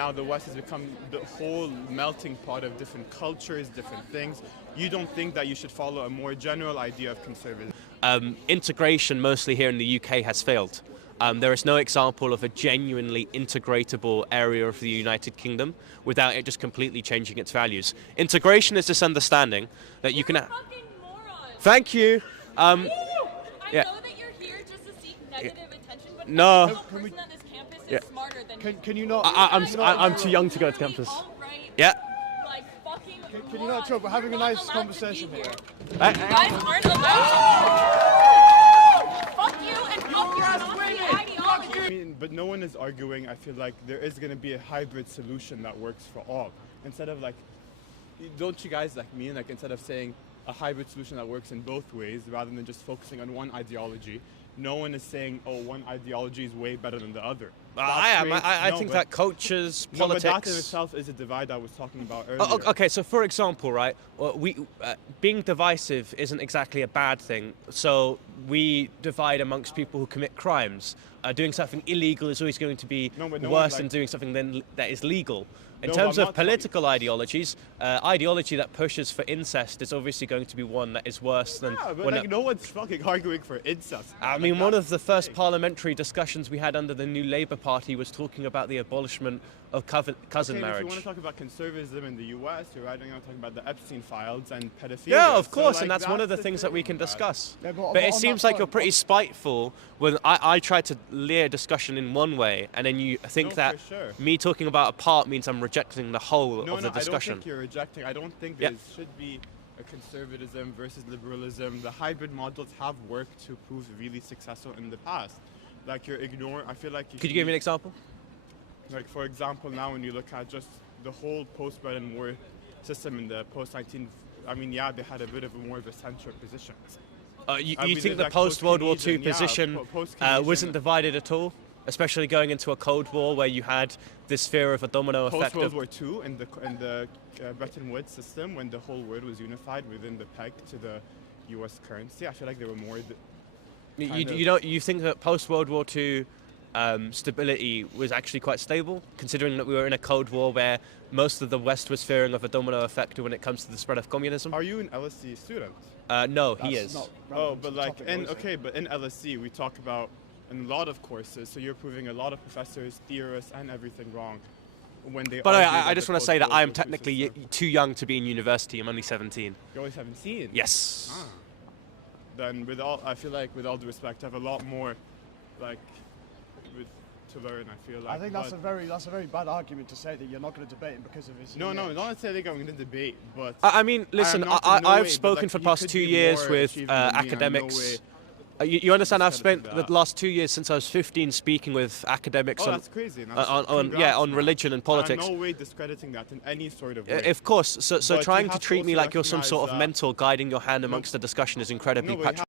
Now the West has become the whole melting pot of different cultures, different things. You don't think that you should follow a more general idea of conservatism? Integration, mostly here in the UK, has failed. There is no example of a genuinely integratable area of the United Kingdom without it just completely changing its values. Integration is this understanding that you can... Fucking morons. Thank you. I yeah. know that you're here just to seek negative attention, but No. every single person on this campus is smarter than you. Can you not? I'm too young to go to campus. Alt-right, Yeah. like fucking Can you not talk? We're having a nice conversation here. You guys aren't allowed. Fuck you and fuck your Nazi ideology. I mean, but no one is arguing. I feel like there is going to be a hybrid solution that works for all. Instead of like, don't you guys like mean like instead of saying a hybrid solution that works in both ways rather than just focusing on one ideology, no one is saying, oh, one ideology is way better than the other. I think that cultures, politics... No, but that in itself is a divide I was talking about earlier. Okay, so for example, right, being divisive isn't exactly a bad thing. So we divide amongst people who commit crimes. Doing something illegal is always going to be worse than doing something that is legal. In terms of political ideologies, ideology that pushes for incest is obviously going to be one that is worse than... Yeah, but like no one's fucking arguing for incest. I mean, one of the first parliamentary discussions we had under the new Labour Party was talking about the abolishment of cousin marriage. If you want to talk about conservatism in the US, you're right now talking about the Epstein files and pedophilia. Yeah, of course, so, like, and that's one of the things that we can discuss. Yeah, but it seems like you're pretty spiteful when I try to lead a discussion in one way, and then you think that me talking about a part means I'm rejecting the whole of the discussion. I don't think you're rejecting. I don't think there should be a conservatism versus liberalism. The hybrid models have worked to prove really successful in the past. Like you're ignoring. I feel like. Could you give me an example? Like for example, now when you look at just the whole post-Berlin War system in the post-19, I mean, yeah, they had a bit of more of a central position. You think the post-World War II position wasn't divided at all? Especially going into a Cold War where you had this fear of a domino effect. Post-World War II in the Bretton Woods system, when the whole world was unified within the peg to the U.S. currency, I feel like there were more... You think that post-World War II stability was actually quite stable, considering that we were in a Cold War where most of the West was fearing of a domino effect when it comes to the spread of communism? Are you an LSE student? No, he is. Oh, but like, but in LSE we talk about in a lot of courses, so you're proving a lot of professors, theorists, and everything wrong when they... But I just want to say that I am technically too young to be in university. I'm only 17. You're only 17? Yes. Ah. Then I feel like with all due respect, I have a lot more, like, to learn. I feel like. I think that's a very bad argument to say that you're not going to debate him because of his. No, not necessarily going to debate, but. I mean, listen, I've spoken for the past 2 years with academics. You understand? I've spent the last 2 years since I was 15 speaking with academics that's crazy. on religion and politics. I'm no way discrediting that in any sort of way. Of course. So trying to treat me like you're some sort of mentor guiding your hand amongst the discussion is incredibly patronising.